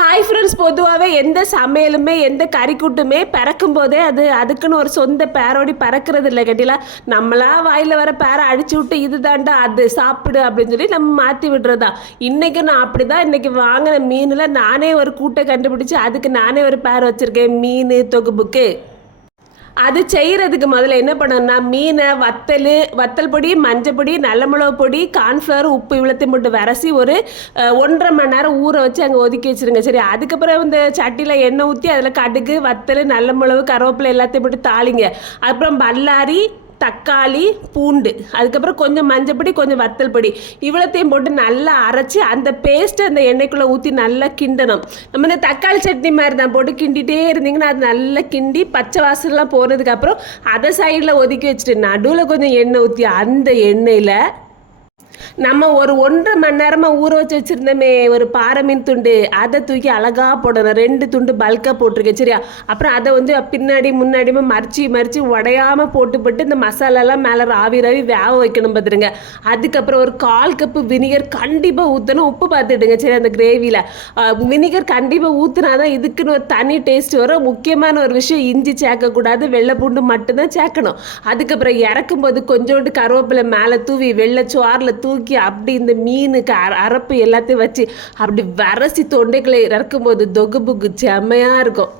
Hi friends பொதுவாகவே எந்த சமையலுமே எந்த கறிக்கூட்டுமே பிறக்கும் போதே அது அதுக்குன்னு ஒரு சொந்த பேரோடி பறக்கிறது இல்லை கட்டில நம்மளா வாயில் வர பேரை அடிச்சு விட்டு இது தாண்டா அது சாப்பிடு அப்படின்னு சொல்லி நம்ம மாற்றி விடுறதா. இன்றைக்கு நான் அப்படி தான் இன்றைக்கி வாங்கின மீனில் நானே ஒரு கூட்டை கண்டுபிடிச்சி அதுக்கு நானே ஒரு பேர் வச்சுருக்கேன். மீன் தொகுப்புக்கு. அது செய்கிறதுக்கு முதல்ல என்ன பண்ணணும்னா மீனை வத்தல் வத்தல் பொடி மஞ்சள் பொடி நல்ல மிளகு பொடி கார்ன்ஃப்ளவர் உப்பு இவ்வளோத்தையும் போட்டு வரசி ஒரு ஒன்றரை மணி நேரம் ஊற வச்சு அங்கே ஒதுக்கி வச்சிருங்க. சரி அதுக்கப்புறம் இந்த சட்டியில் எண்ணெய் ஊற்றி அதில் கடுகு வத்தல் நல்ல மிளகு கருவேப்பிலை எல்லாத்தையும் போட்டு தாளிங்க. அப்புறம் பல்லாரி தக்காளி பூண்டு. அதுக்கப்புறம் கொஞ்சம் மஞ்சப்பொடி கொஞ்சம் வத்தல் பொடி. இவ்வளோத்தையும் போட்டு நல்லா அரைச்சி அந்த பேஸ்ட்டை அந்த எண்ணெய்க்குள்ளே ஊற்றி நல்லா கிண்டணும். நம்ம இந்த தக்காளி சட்னி மாதிரி தான் போட்டு கிண்டிகிட்டே இருந்தீங்கன்னா அது நல்லா கிண்டி பச்சை வாசல்லாம் போனதுக்கப்புறம் அதை சைடில் ஒதுக்கி வச்சுட்டு நடுவில் கொஞ்சம் எண்ணெய் ஊற்றி அந்த எண்ணெயில் நம்ம ஒரு ஒன்றரை மணி நேரமாக ஊற வச்சு வச்சுருந்தோமே ஒரு பாறை மீன் துண்டு அதை தூக்கி அழகாக போடணும். ரெண்டு துண்டு பல்காக போட்டிருக்கேன் சரியா? அப்புறம் அதை வந்து பின்னாடி முன்னாடியுமே மறிச்சு மறிச்சு உடையாமல் போட்டு போட்டு இந்த மசாலாலாம் மேலே ராவி ராவி வேக வைக்கணும் பார்த்துருங்க அதுக்கப்புறம் ஒரு கால் கப்பு வினிகர் கண்டிப்பாக ஊற்றணும் உப்பு பார்த்துடுங்க சரி அந்த கிரேவியில் வினிகர் கண்டிப்பாக ஊற்றினா தான் இதுக்குன்னு ஒரு தனி டேஸ்ட் வரும். முக்கியமான ஒரு விஷயம் இஞ்சி சேர்க்கக்கூடாது வெள்ளை பூண்டு மட்டும்தான் சேர்க்கணும். அதுக்கப்புறம் இறக்கும்போது கொஞ்சோண்டு கருவேப்பிலை மேலே தூவி வெள்ளை சோறில் தூக்கி அப்படி இந்த மீனுக்கு அர அரப்பு எல்லாத்தையும் வச்சு அப்படி வரசி தொண்டைகளை இறக்கும்போது தொகு தொகுப்புக்கு செம்மையாக இருக்கும்.